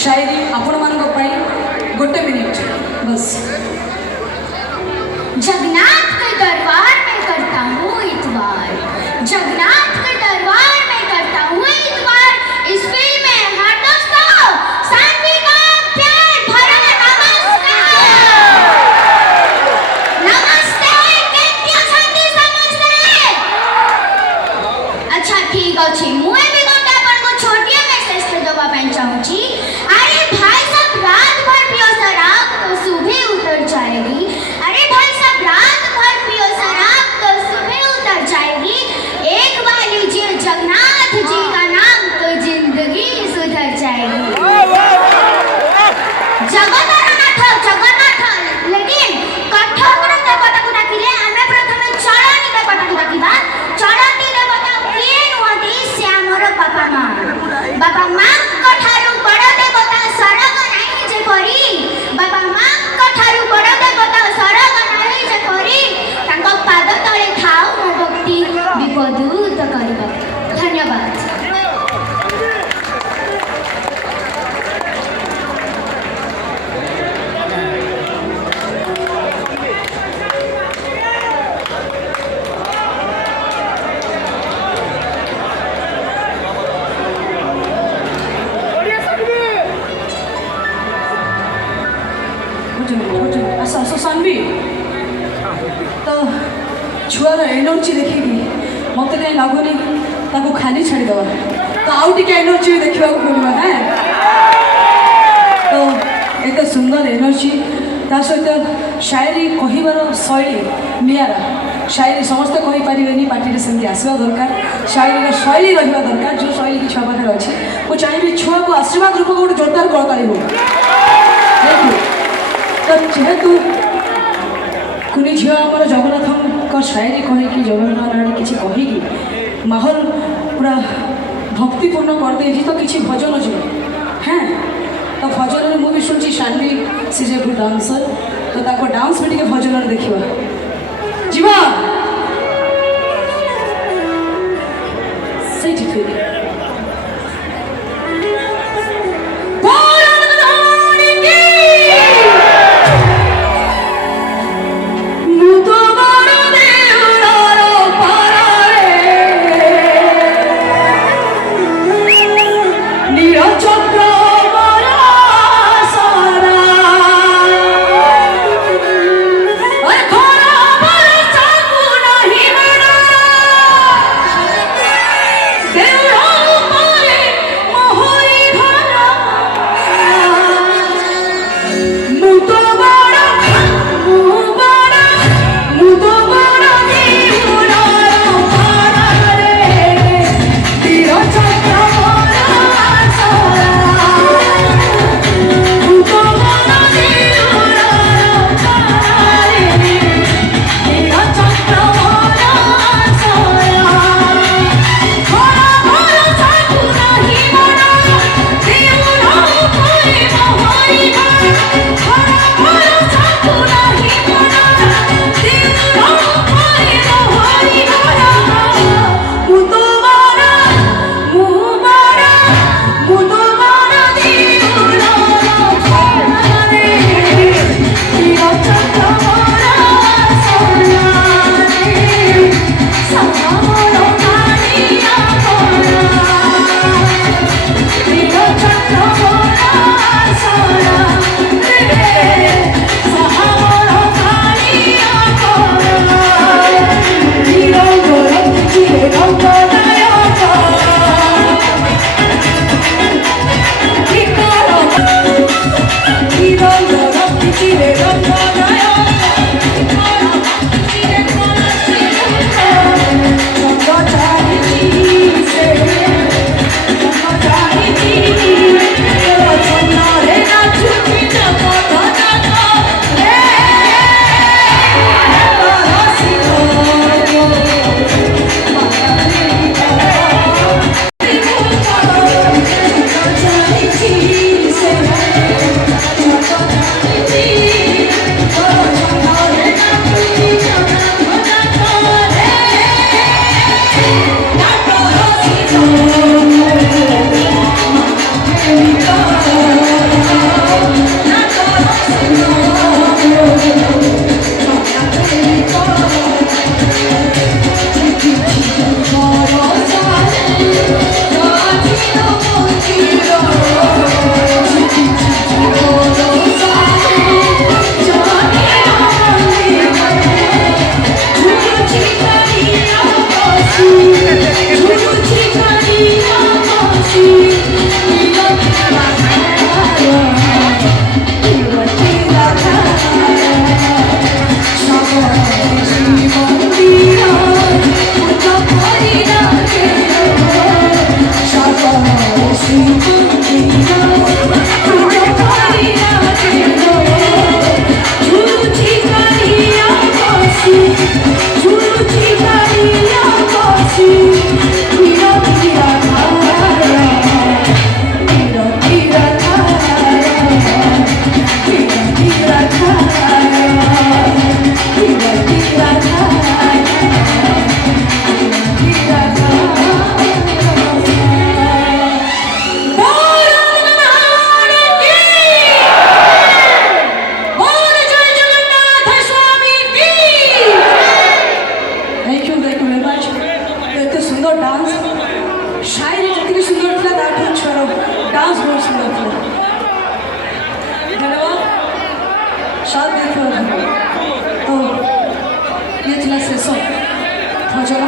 शायरी आपण मानक पाई गोटे मिनिट बस। जगन्नाथ के दरबार में करता हूँ इतबार, जगन्नाथ के दरबार में करता हूँ इतबार। इस फिल्म में हर दोस्तों सानवी का प्यार भरा नमस्कार। नमस्ते केमती अछंती समस्ते। अच्छा ठीक अच्छे मुझे भी गोटे अपन को छोटिया मेसेज टे दबा ପାଇଁ चाहूँगी। अरे भाई साहब रात भर पियो शराब तो सुबह उतर जाएगी। अरे भाई साहब रात भर पियो शराब तो सुबह उतर जाएगी। एक बार लीजिए जगन्नाथ जी का नाम तो जिंदगी सुधर जाएगी। जगन्नाथ लेकिन कठोर देवता को डाकिले आमे प्रथमे चरणी देवता को डाकिबा। चरणी देवता किए नुहति से हमर बापा मां। बापा मां को ठारू बड़ देवता सरग नाही जे करी। बापा मां को ठारू बड़ देवता सरग नाही जे करी। तांको पाद तळे थाउ मो भक्ति विपदूत करबा। धन्यवाद। सानवी तो छुआर एनर्जी देखिकी मत कहीं लगुनि ताको खाली छाड़ीदवा तो आउ टे एनर्जी देखा पड़ा है। तो एत सुंदर एनर्जी ता सहित शायरी कहबार शैली निरा। शायरी समस्ते कहीपर पार्टी सेमती आसवा दरकार। शायरी शैली रहा दरकार जो शैली कि छुआ पाखे अच्छी मुझे चाहिए छुआ को आशीर्वाद रूप गोटे जोरदार करताली हो। तो जेहेतु कुनी झील आम जगन्नाथ शायरी कहीकि जगन्नाथ आड़े किसी कहीकि माहौल पूरा भक्तिपूर्ण करदे तो किसी भजन जो हाँ तो भजन में मुझे शुणी शानवी सी जे गुड डांसर तो ताको डांस भी टे भजन देखा जीवा से देव ସାଥ ଦେଇଥିବାରୁ ତ ଇଏ ଥିଲା ଶେଷ ଭଜନ।